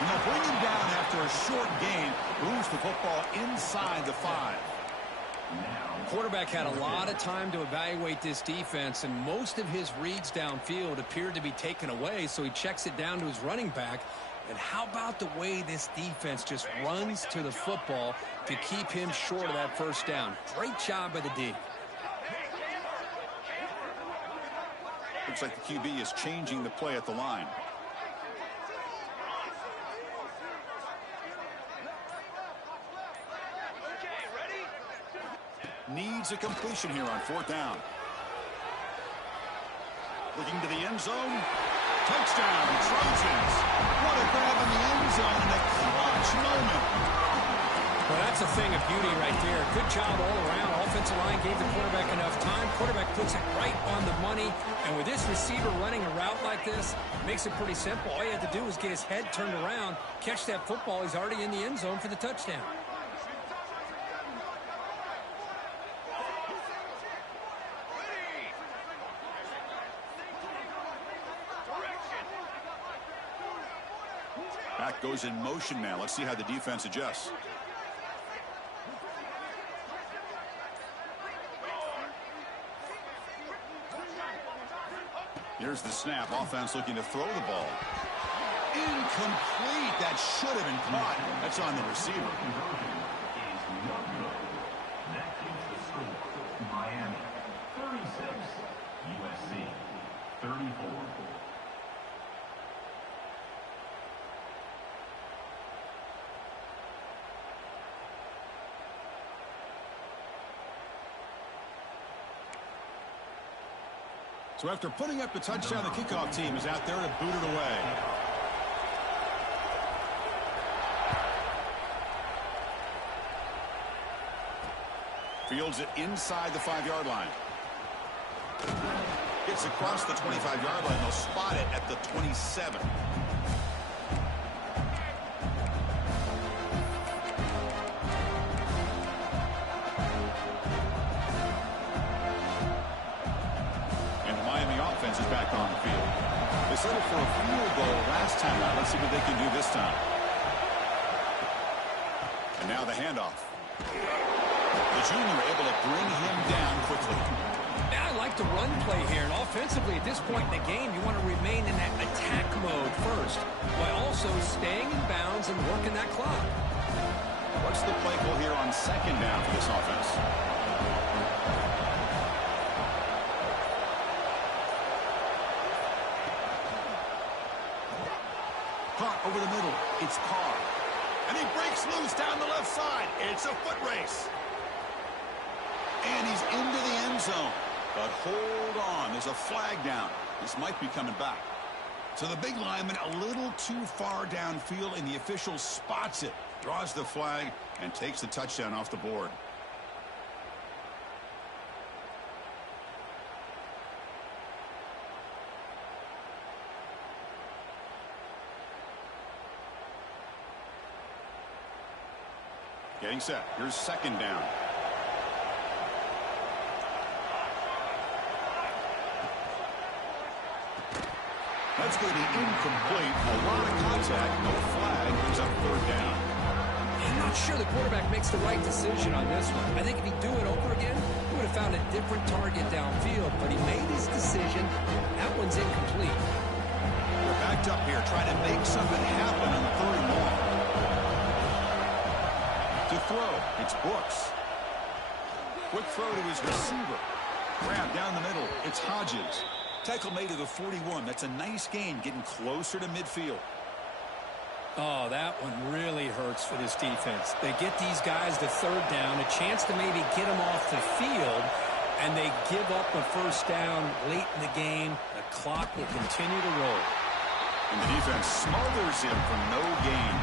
And they'll bring him down after a short gain. Moves the football inside the 5. Quarterback had a lot of time to evaluate this defense, and most of his reads downfield appeared to be taken away, so he checks it down to his running back. And how about the way this defense just runs to the football to keep him short of that first down? Great job by the D. Looks like the QB is changing the play at the line. Needs a completion here on fourth down. Looking to the end zone. Touchdown, Trojans. What a grab in the end zone in a clutch moment. Well, that's a thing of beauty right there. Good job all around. Offensive line gave the quarterback enough time. Quarterback puts it right on the money. And with this receiver running a route like this, it makes it pretty simple. All you have to do is get his head turned around, catch that football. He's already in the end zone for the touchdown. Back goes in motion now. Let's see how the defense adjusts. Here's the snap. Offense looking to throw the ball. Incomplete. That should have been caught. That's on the receiver. That keeps the score. Miami 36, USC 34. So after putting up the touchdown, the kickoff team is out there to boot it away. Fields it inside the 5-yard line. Gets across the 25-yard line. They'll spot it at the 27. Offense is back on the field. They settled for a field goal last time out. Let's see what they can do this time. And now the handoff. The junior able to bring him down quickly. Yeah, I like the run play here. And offensively, at this point in the game, you want to remain in that attack mode first, while also staying in bounds and working that clock. What's the play call here on second down for this offense? Over the middle, it's Carr. And he breaks loose down the left side. It's a foot race. And he's into the end zone. But hold on, there's a flag down. This might be coming back. So the big lineman a little too far downfield, and the official spots it, draws the flag, and takes the touchdown off the board. Getting set. Here's second down. That's going to be incomplete. A lot of contact. No flag. Brings up third down. I'm not sure the quarterback makes the right decision on this one. I think if he'd do it over again, he would have found a different target downfield. But he made his decision. That one's incomplete. They're backed up here trying to make something happen on the third and long. To throw, it's Brooks. Quick throw to his receiver. Grab down the middle, it's Hodges. Tackle made to the 41. That's a nice gain, getting closer to midfield. Oh, that one really hurts for this defense. They get these guys to third down, a chance to maybe get them off the field, and they give up a first down late in the game. The clock will continue to roll. And the defense smothers him for no gain.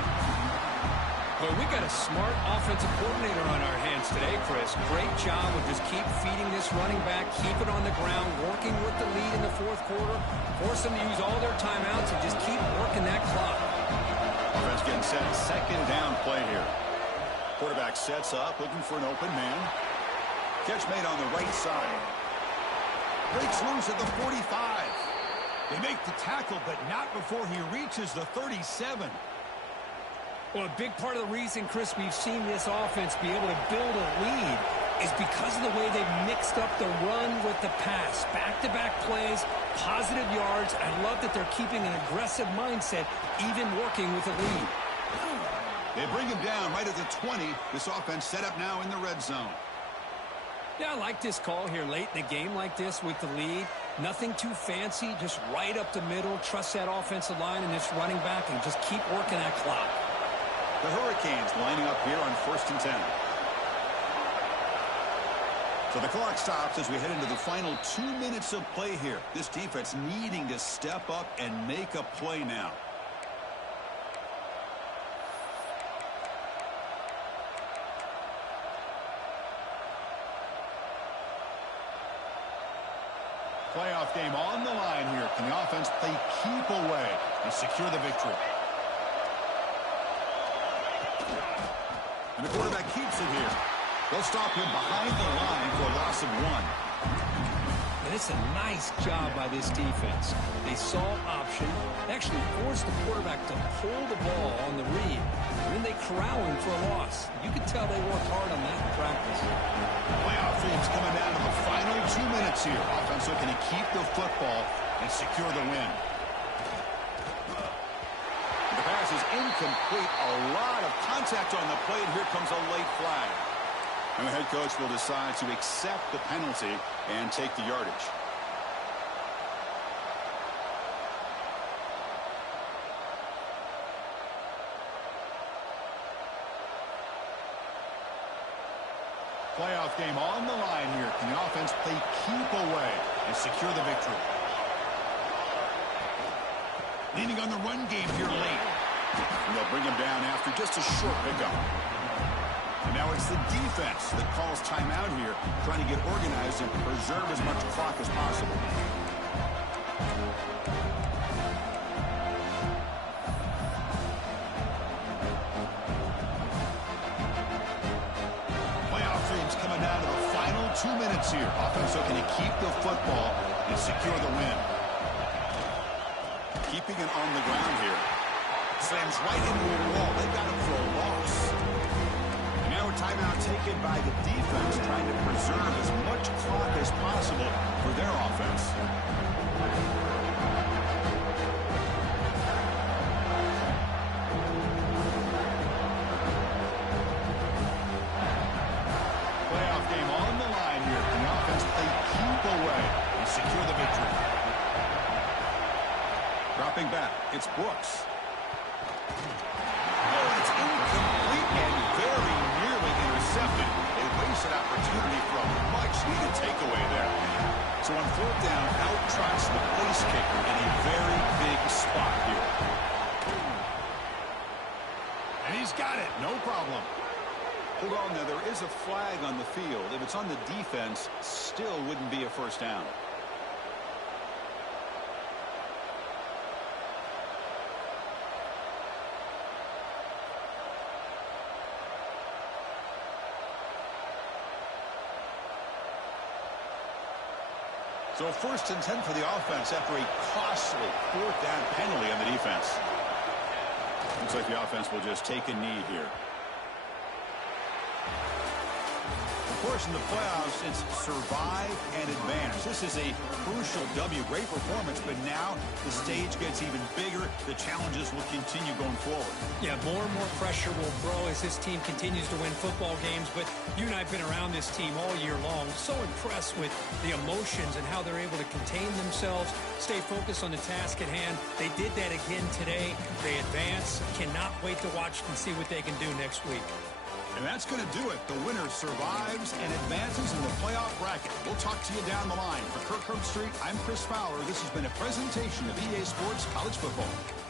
Well, we got a smart offensive coordinator on our hands today, Chris. Great job of just keep feeding this running back, keep it on the ground, working with the lead in the fourth quarter, force them to use all their timeouts, and just keep working that clock. Offense getting set. Second down play here. Quarterback sets up, looking for an open man. Catch made on the right side. Breaks loose at the 45. They make the tackle, but not before he reaches the 37. Well, a big part of the reason, Chris, we've seen this offense be able to build a lead is because of the way they've mixed up the run with the pass. Back-to-back plays, positive yards. I love that they're keeping an aggressive mindset, even working with a lead. They bring him down right at the 20. This offense set up now in the red zone. Yeah, I like this call here late in a game like this with the lead. Nothing too fancy, just right up the middle. Trust that offensive line and this running back and just keep working that clock. The Hurricanes lining up here on 1st and 10. So the clock stops as we head into the final 2 minutes of play here. This defense needing to step up and make a play now. Playoff game on the line here. Can the offense play keep away and secure the victory? And the quarterback keeps it here. They'll stop him behind the line for a loss of 1. And it's a nice job by this defense. They saw option. They actually forced the quarterback to pull the ball on the read. And then they corral him for a loss. You can tell they worked hard on that in practice. Playoff themes coming down to the final 2 minutes here. Offense looking to keep the football and secure the win. The pass is incomplete. A lot of contact on the play, and here comes a late flag. And the head coach will decide to accept the penalty and take the yardage. Playoff game on the line here. Can the offense play keep away and secure the victory? Leaning on the run game here late. And they'll bring him down after just a short pickup. And now it's the defense that calls timeout here, trying to get organized and preserve as much clock as possible. Playoff dreams coming down to the final 2 minutes here. Offense looking to keep the football and secure the win. Keeping it on the ground here. Slams right into a wall. They got him for a loss. And now a timeout taken by the defense, trying to preserve as much clock as possible for their offense. Playoff game on the line here. Can the offense play keep away and secure the victory? Dropping back, it's Brooks. Oh, it's incomplete and very nearly intercepted. A wasted opportunity for a much-needed takeaway there. So on 4th down, out trots the place kicker in a very big spot here. And he's got it, no problem. Hold on there, there is a flag on the field. If it's on the defense, still wouldn't be a first down. So 1st and 10 for the offense after a costly 4th down penalty on the defense. Looks like the offense will just take a knee here. Of course, in the playoffs, it's survive and advance. This is a crucial W. Great performance, but now the stage gets even bigger. The challenges will continue going forward. Yeah, more and more pressure will grow as this team continues to win football games. But you and I have been around this team all year long. So impressed with the emotions and how they're able to contain themselves, stay focused on the task at hand. They did that again today. They advance. Cannot wait to watch and see what they can do next week. And that's going to do it. The winner survives and advances in the playoff bracket. We'll talk to you down the line. For Kirk Herbstreit, I'm Chris Fowler. This has been a presentation of EA Sports College Football.